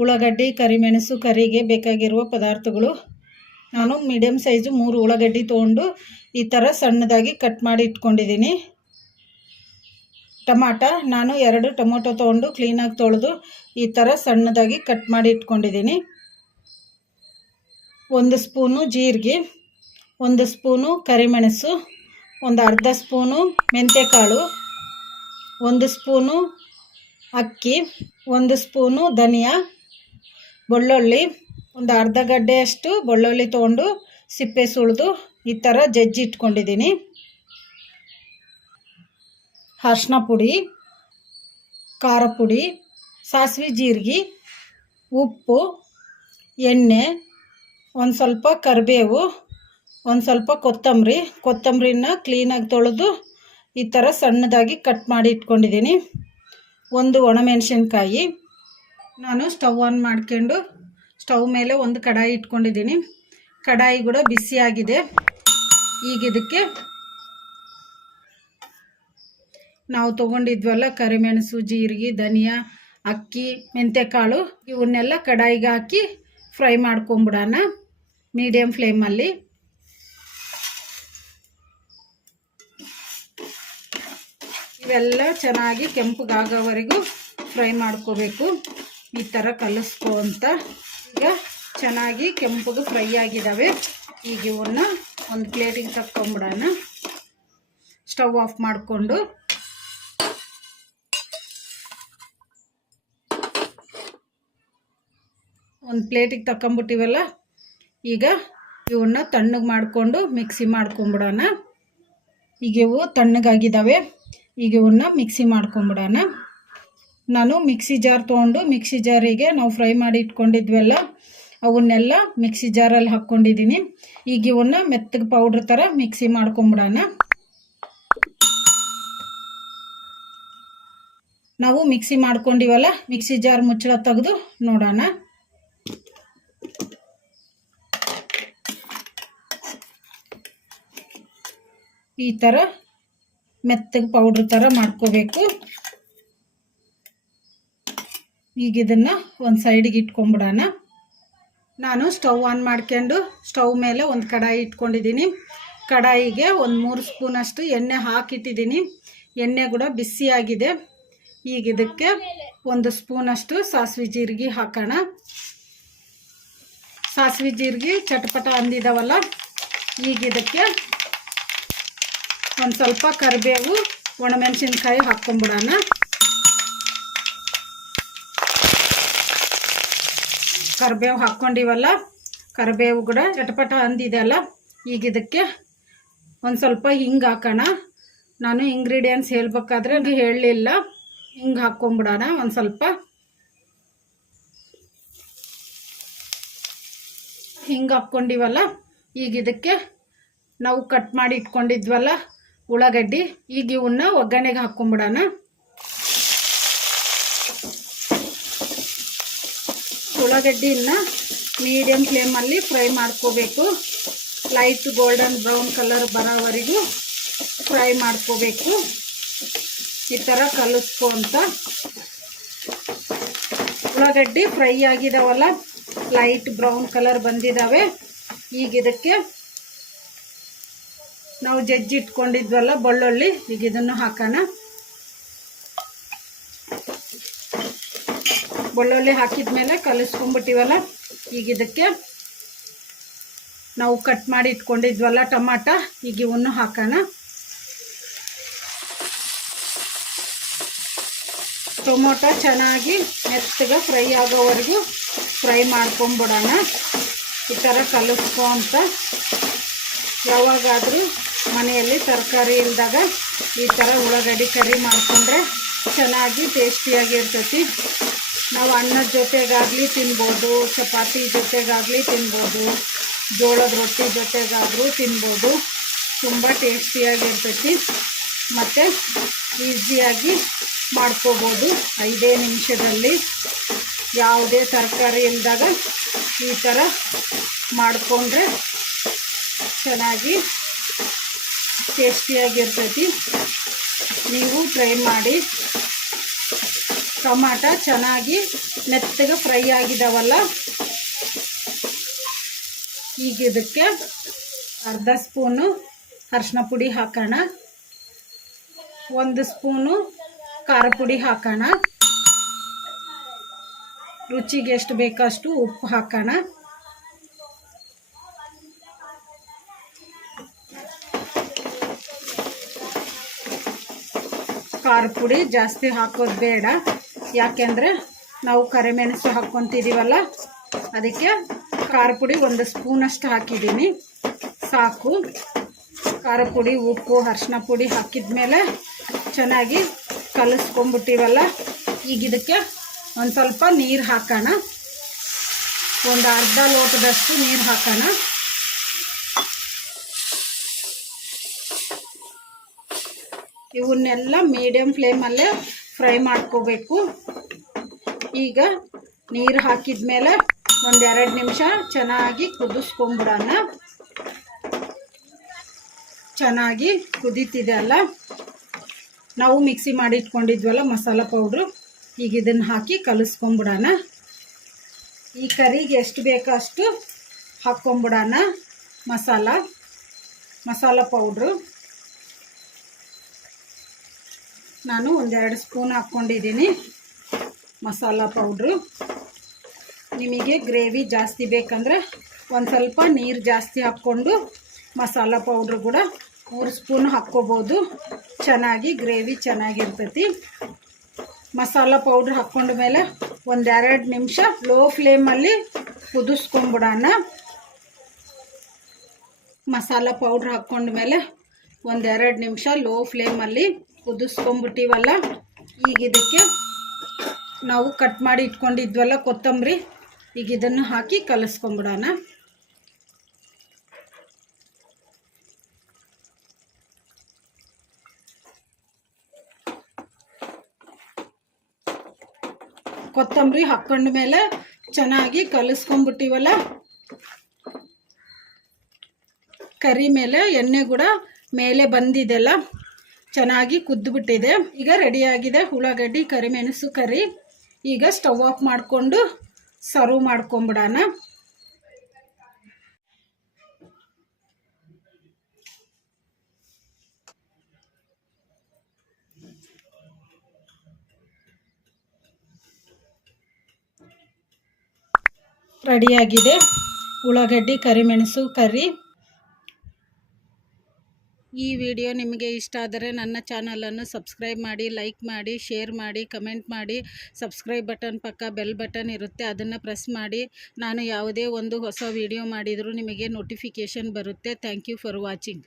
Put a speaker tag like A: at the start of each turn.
A: ಉಳ್ಳಾಗಡ್ಡಿ, ಕರಿಮೆಣಸು, ಕರಿಗೆ ಬೇಕಾಗಿರುವ ಪದಾರ್ಥಗಳು. ನಾನು ಮೀಡಿಯಮ್ ಸೈಜು ಮೂರು ಉಳ್ಳಾಗಡ್ಡಿ ತೊಗೊಂಡು ಈ ಥರ ಸಣ್ಣದಾಗಿ ಕಟ್ ಮಾಡಿ ಇಟ್ಕೊಂಡಿದ್ದೀನಿ. ಟಮಾಟ, ನಾನು ಎರಡು ಟೊಮೊಟೊ ತೊಗೊಂಡು ಕ್ಲೀನಾಗಿ ತೊಳೆದು ಈ ಥರ ಸಣ್ಣದಾಗಿ ಕಟ್ ಮಾಡಿ ಇಟ್ಕೊಂಡಿದ್ದೀನಿ. ಒಂದು ಸ್ಪೂನು ಜೀರಿಗೆ, ಒಂದು ಸ್ಪೂನು ಕರಿಮೆಣಸು, ಒಂದು ಅರ್ಧ ಸ್ಪೂನು ಮೆಂತ್ಯಕಾಳು ಒಂದು ಸ್ಪೂನು ಅಕ್ಕಿ, ಒಂದು ಸ್ಪೂನು ಧನಿಯಾ ಬೆಳ್ಳುಳ್ಳಿ, ಒಂದು ಅರ್ಧ ಗಡ್ಡೆಯಷ್ಟು ಬೆಳ್ಳುಳ್ಳಿ ತೊಗೊಂಡು ಸಿಪ್ಪೆ ಸುಳಿದು ಈ ಥರ ಜಜ್ಜಿ ಇಟ್ಕೊಂಡಿದ್ದೀನಿ. ಅರ್ಶಿನ ಪುಡಿ, ಖಾರ ಪುಡಿ, ಸಾಸಿವೆ ಜೀರಿಗೆ, ಉಪ್ಪು, ಎಣ್ಣೆ, ಒಂದು ಸ್ವಲ್ಪ ಕರಿಬೇವು, ಒಂದು ಸ್ವಲ್ಪ ಕೊತ್ತಂಬರಿ. ಕೊತ್ತಂಬರಿನ ಕ್ಲೀನಾಗಿ ತೊಳೆದು ಈ ಥರ ಸಣ್ಣದಾಗಿ ಕಟ್ ಮಾಡಿ ಇಟ್ಕೊಂಡಿದ್ದೀನಿ. ಒಂದು ಒಣಮೆಣಸಿನ್ಕಾಯಿ ನಾನು ಸ್ಟವ್ ಆನ್ ಮಾಡ್ಕೊಂಡು ಸ್ಟವ್ ಮೇಲೆ ಒಂದು ಕಡಾಯಿ ಇಟ್ಕೊಂಡಿದ್ದೀನಿ. ಕಡಾಯಿ ಕೂಡ ಬಿಸಿಯಾಗಿದೆ. ಈಗ ಇದಕ್ಕೆ ನಾವು ತೊಗೊಂಡಿದ್ವಲ್ಲ ಕರಿಮೆಣಸು, ಜೀರಿಗೆ, ಧನಿಯಾ, ಅಕ್ಕಿ ಮೆಂತ್ಯಕಾಳು ಇವನ್ನೆಲ್ಲ ಕಡಾಯಿಗೆ ಹಾಕಿ ಫ್ರೈ ಮಾಡ್ಕೊಂಬಿಡೋಣ ಮೀಡಿಯಮ್ ಫ್ಲೇಮಲ್ಲಿ. ಇವೆಲ್ಲ ಚೆನ್ನಾಗಿ ಕೆಂಪಗಾಗೋವರೆಗೂ ಫ್ರೈ ಮಾಡ್ಕೋಬೇಕು. ಈ ಥರ ಕಲಿಸ್ಕೊ ಅಂತ. ಈಗ ಚೆನ್ನಾಗಿ ಕೆಂಪಗೆ ಫ್ರೈ ಆಗಿದ್ದಾವೆ ಈಗ ಇವನ್ನ ಒಂದು ಪ್ಲೇಟಿಗೆ ತಕ್ಕೊಂಬಿಡೋಣ. ಸ್ಟವ್ ಆಫ್ ಮಾಡಿಕೊಂಡು. ಒಂದು ಪ್ಲೇಟಿಗೆ ತಕೊಂಬಿಟ್ಟಿವಲ್ಲ ಈಗ ಇವನ್ನ ತಣ್ಣಗೆ ಮಾಡಿಕೊಂಡು ಮಿಕ್ಸಿ ಮಾಡ್ಕೊಂಬಿಡೋಣ. ಈಗ ಇವು ತಣ್ಣಗಾಗಿದ್ದಾವೆ ಈಗ ಇವನ್ನ ಮಿಕ್ಸಿ ಮಾಡ್ಕೊಂಬಿಡೋಣ. ನಾನು ಮಿಕ್ಸಿ ಜಾರ್ ತೊಗೊಂಡು ಮಿಕ್ಸಿ ಜಾರಿಗೆ ನಾವು ಫ್ರೈ ಮಾಡಿ ಇಟ್ಕೊಂಡಿದ್ವಲ್ಲ, ಅವನ್ನೆಲ್ಲ ಮಿಕ್ಸಿ ಜಾರಲ್ಲಿ ಹಾಕ್ಕೊಂಡಿದ್ದೀನಿ ಈಗ ಇವನ್ನ ಮೆತ್ತಗೆ ಪೌಡ್ರ್ ಥರ ಮಿಕ್ಸಿ ಮಾಡ್ಕೊಂಬಿಡೋಣ. ನಾವು ಮಿಕ್ಸಿ ಮಾಡ್ಕೊಂಡಿವಲ್ಲ, ಮಿಕ್ಸಿ ಜಾರ್ ಮುಚ್ಚಳ ತೆಗೆದು ನೋಡೋಣ. ಈ ಥರ ಮೆತ್ತಗೆ ಪೌಡ್ರ್ ಥರ ಮಾಡ್ಕೋಬೇಕು. ಈಗ ಇದನ್ನು ಒಂದು ಸೈಡಿಗೆ ಇಟ್ಕೊಂಬಿಡೋಣ. ನಾನು ಸ್ಟವ್ ಆನ್ ಮಾಡ್ಕೊಂಡು ಸ್ಟವ್ ಮೇಲೆ ಒಂದು ಕಡಾಯಿ ಇಟ್ಕೊಂಡಿದ್ದೀನಿ. ಕಡಾಯಿಗೆ ಒಂದು ಮೂರು ಸ್ಪೂನಷ್ಟು ಎಣ್ಣೆ ಹಾಕಿಟ್ಟಿದ್ದೀನಿ. ಎಣ್ಣೆ ಕೂಡ ಬಿಸಿಯಾಗಿದೆ. ಈಗ ಇದಕ್ಕೆ ಒಂದು ಸ್ಪೂನಷ್ಟು ಸಾಸಿವೆ ಜೀರಿಗೆ ಹಾಕೋಣ. ಸಾಸಿವೆ ಜೀರಿಗೆ ಚಟಪಟ ಅಂದಿದಾವಲ್ಲ, ಈಗ ಇದಕ್ಕೆ ಒಂದು ಸ್ವಲ್ಪ ಕರಿಬೇವು, ಒಣಮೆಣಸಿನ್ಕಾಯಿ ಹಾಕ್ಕೊಂಬಿಡೋಣ. ಕರಿಬೇವು ಹಾಕ್ಕೊಂಡಿವಲ್ಲ, ಕರಿಬೇವು ಕೂಡ ಚಟಪಟ ಅಂದಿದೆ ಅಲ್ಲ, ಈಗ ಇದಕ್ಕೆ ಒಂದು ಸ್ವಲ್ಪ ಹಿಂಗೆ ಹಾಕೋಣ. ನಾನು ಇಂಗ್ರೀಡಿಯೆಂಟ್ಸ್ ಹೇಳ್ಬೇಕಾದ್ರೆ ಅದು ಹೇಳಲಿಲ್ಲ ಹಿಂಗೆ ಹಾಕ್ಕೊಂಬಿಡೋಣ ಒಂದು ಸ್ವಲ್ಪ. ಹಿಂಗೆ ಹಾಕ್ಕೊಂಡಿವಲ್ಲ, ಈಗ ಇದಕ್ಕೆ ನಾವು ಕಟ್ ಮಾಡಿ ಇಟ್ಕೊಂಡಿದ್ವಲ್ಲ ಉಳ್ಳಾಗಡ್ಡಿ, ಈಗ ಇವನ್ನ ಒಗ್ಗರಣೆಗೆ ಹಾಕ್ಕೊಂಬಿಡೋಣ. ಉಳ್ಳಾಗಡ್ಡಿನ ಮೀಡಿಯಮ್ ಫ್ಲೇಮಲ್ಲಿ ಫ್ರೈ ಮಾಡ್ಕೋಬೇಕು. ಲೈಟ್ ಗೋಲ್ಡನ್ ಬ್ರೌನ್ ಕಲರ್ ಬರೋವರೆಗೂ ಫ್ರೈ ಮಾಡ್ಕೋಬೇಕು. ಈ ಥರ ಕಲಿಸ್ಕೊ ಅಂತ. ಉಳ್ಳಾಗಡ್ಡಿ ಫ್ರೈ ಆಗಿದಾವಲ್ಲ ಲೈಟ್ ಬ್ರೌನ್ ಕಲರ್ ಬಂದಿದ್ದಾವೆ ಈಗ ಇದಕ್ಕೆ ನಾವು ಜಜ್ಜಿ ಇಟ್ಕೊಂಡಿದ್ವಲ್ಲ, ಬೆಳ್ಳುಳ್ಳಿ, ಈಗ ಇದನ್ನು ಹಾಕೋಣ. ಬೆಳ್ಳುಳ್ಳಿ ಹಾಕಿದ ಮೇಲೆ ಕಲಿಸ್ಕೊಂಡ್ಬಿಟ್ಟಿವಲ್ಲ, ಈಗ ಇದಕ್ಕೆ ನಾವು ಕಟ್ ಮಾಡಿ ಇಟ್ಕೊಂಡಿದ್ವಲ್ಲ ಟಮಾಟ, ಈಗ ಇವನ್ನು ಹಾಕೋಣ. ಟೊಮೊಟೊ ಚೆನ್ನಾಗಿ ಮೆತ್ತಗೆ ಫ್ರೈ ಆಗೋವರೆಗೂ ಫ್ರೈ ಮಾಡ್ಕೊಂಬಿಡೋಣ. ಈ ಥರ ಕಲಿಸ್ಕೊ ಅಂತ. ಯಾವಾಗಾದರೂ ಮನೆಯಲ್ಲಿ ತರಕಾರಿ ಇಲ್ದಾಗ ಈ ಥರ ಉಳ್ಳಾಗಡ್ಡಿ ಕರಿ ಮಾಡಿಕೊಂಡ್ರೆ ಚೆನ್ನಾಗಿ ಟೇಸ್ಟಿಯಾಗಿರ್ತೈತಿ ನಾವು ಅನ್ನದ ಜೊತೆಗಾಗಲಿ ತಿನ್ಬೋದು, ಚಪಾತಿ ಜೊತೆಗಾಗಲಿ ತಿನ್ಬೋದು, ಜೋಳದ ರೊಟ್ಟಿ ಜೊತೆಗಾದರೂ ತಿನ್ಬೋದು. ತುಂಬ ಟೇಸ್ಟಿಯಾಗಿರ್ತೈತಿ. ಮತ್ತು ಈಸಿಯಾಗಿ ಮಾಡ್ಕೋಬೋದು. ಐದೇ ನಿಮಿಷದಲ್ಲಿ ಯಾವುದೇ ತರಕಾರಿ ಇಲ್ದಾಗ ಈ ಥರ ಮಾಡಿಕೊಂಡ್ರೆ ಚೆನ್ನಾಗಿ ಟೇಸ್ಟಿಯಾಗಿರ್ತೈತಿ. ನೀವು ಟ್ರೈ ಮಾಡಿ. ಟೊಮಾಟ ಚೆನ್ನಾಗಿ ಮೆತ್ತಗೆ ಫ್ರೈ ಆಗಿದಾವಲ್ಲ? ಈಗ ಇದಕ್ಕೆ ಅರ್ಧ ಸ್ಪೂನು ಅರ್ಶಿನ ಪುಡಿ ಹಾಕೋಣ. ಒಂದು ಸ್ಪೂನು ಖಾರ ಪುಡಿ ಹಾಕೋಣ. ರುಚಿಗೆ ಎಷ್ಟು ಬೇಕಷ್ಟು ಉಪ್ಪು ಹಾಕೋಣ. ಖಾರ ಪುಡಿ ಜಾಸ್ತಿ ಹಾಕೋದು ಬೇಡ. ಯಾಕೆಂದರೆ ನಾವು ಕರಿಮೆಣಸು ಹಾಕ್ಕೊತಿದ್ದೀವಲ್ಲ ಅದಕ್ಕೆ ಖಾರ ಪುಡಿ ಒಂದು ಸ್ಪೂನಷ್ಟು ಹಾಕಿದ್ದೀನಿ. ಸಾಕು. ಖಾರ ಪುಡಿ, ಉಪ್ಪು ಅರ್ಶಿನ ಪುಡಿ ಹಾಕಿದ ಮೇಲೆ ಚೆನ್ನಾಗಿ ಕಲಿಸ್ಕೊಂಬಿಟ್ಟಿವಲ್ಲ ಈಗ ಇದಕ್ಕೆ ಒಂದು ಸ್ವಲ್ಪ ನೀರು ಹಾಕೋಣ. ಒಂದು ಅರ್ಧ ಲೋಟದಷ್ಟು ನೀರು ಹಾಕೋಣ. ಇವನ್ನೆಲ್ಲ ಮೀಡಿಯಮ್ ಫ್ಲೇಮಲ್ಲೇ ಫ್ರೈ ಮಾಡ್ಕೋಬೇಕು. ಈಗ ನೀರು ಹಾಕಿದ ಮೇಲೆ ಒಂದೆರಡು ನಿಮಿಷ ಚೆನ್ನಾಗಿ ಕುದಿಸ್ಕೊಂಬಿಡೋಣ ಚೆನ್ನಾಗಿ ಕುದೀತಿದೆ ಅಲ್ಲ? ನಾವು ಮಿಕ್ಸಿ ಮಾಡಿ ಇಟ್ಕೊಂಡಿದ್ವಲ್ಲ ಮಸಾಲ ಪೌಡ್ರು ಈಗ ಇದನ್ನು ಹಾಕಿ ಕಲಿಸ್ಕೊಂಬಿಡೋಣ ಈ ಕರಿಗೆ ಎಷ್ಟು ಬೇಕೋ ಅಷ್ಟು ಹಾಕ್ಕೊಂಬಿಡೋಣ ಮಸಾಲ ಮಸಾಲ ಪೌಡ್ರು ನಾನು ಒಂದೆರಡು ಸ್ಪೂನ್ ಹಾಕ್ಕೊಂಡಿದ್ದೀನಿ. ಮಸಾಲ ಪೌಡ್ರು. ನಿಮಗೆ ಗ್ರೇವಿ ಜಾಸ್ತಿ ಬೇಕಂದರೆ ಒಂದು ಸ್ವಲ್ಪ ನೀರು ಜಾಸ್ತಿ ಹಾಕ್ಕೊಂಡು ಮಸಾಲ ಪೌಡ್ರು ಕೂಡ ಮೂರು ಸ್ಪೂನ್ ಹಾಕ್ಕೋಬೋದು. ಚೆನ್ನಾಗಿ ಗ್ರೇವಿ ಚೆನ್ನಾಗಿರ್ತೈತಿ. ಮಸಾಲ ಪೌಡ್ರ್ ಹಾಕ್ಕೊಂಡ ಮೇಲೆ ಒಂದೆರಡು ನಿಮಿಷ ಲೋ ಫ್ಲೇಮಲ್ಲಿ ಕುದಿಸ್ಕೊಂಬಿಡೋಣ. ಮಸಾಲ ಪೌಡ್ರ್ ಹಾಕ್ಕೊಂಡ ಮೇಲೆ ಒಂದೆರಡು ನಿಮಿಷ ಲೋ ಫ್ಲೇಮಲ್ಲಿ ಕುದಿಸ್ಕೊಂಬಿಟ್ಟಿವಲ್ಲ ಈಗ ಇದಕ್ಕೆ ನಾವು ಕಟ್ ಮಾಡಿ ಇಟ್ಕೊಂಡಿದ್ವಲ್ಲ ಕೊತ್ತಂಬರಿ, ಈಗ ಇದನ್ನು ಹಾಕಿ ಕಲಿಸ್ಕೊಂಬಿಡೋಣ. ಕೊತ್ತಂಬರಿ ಹಾಕೊಂಡ ಮೇಲೆ ಚೆನ್ನಾಗಿ ಕಲಿಸ್ಕೊಂಬಿಟ್ಟಿವಲ್ಲ ಕರಿ ಮೇಲೆ ಎಣ್ಣೆ ಕೂಡ ಮೇಲೆ ಬಂದಿದೆಲ್ಲ. ಚೆನ್ನಾಗಿ ಕುದ್ದುಬಿಟ್ಟಿದೆ. ಈಗ ರೆಡಿಯಾಗಿದೆ ಉಳ್ಳಾಗಡ್ಡಿ, ಕರಿಮೆಣಸು ಕರಿ. ಈಗ ಸ್ಟವ್ ಆಫ್ ಮಾಡಿಕೊಂಡು ಸರ್ವ್ ಮಾಡ್ಕೊಂಬಿಡೋಣ. ರೆಡಿಯಾಗಿದೆ ಉಳ್ಳಾಗಡ್ಡಿ, ಕರಿಮೆಣಸು ಕರಿ. ಈ ವಿಡಿಯೋ ನಿಮಗೆ ಇಷ್ಟ ಆದರೆ ನನ್ನ ಚಾನಲನ್ನು ಸಬ್ಸ್ಕ್ರೈಬ್ ಮಾಡಿ, ಲೈಕ್ ಮಾಡಿ, ಶೇರ್ ಮಾಡಿ, ಕಮೆಂಟ್ ಮಾಡಿ. ಸಬ್ಸ್ಕ್ರೈಬ್ ಬಟನ್ ಪಕ್ಕ ಬೆಲ್ ಬಟನ್ ಇರುತ್ತೆ, ಅದನ್ನು ಪ್ರೆಸ್ ಮಾಡಿ. ನಾನು ಯಾವುದೇ ಒಂದು ಹೊಸ ವಿಡಿಯೋ ಮಾಡಿದರೂ ನಿಮಗೆ ನೋಟಿಫಿಕೇಷನ್ ಬರುತ್ತೆ. Thank you for watching.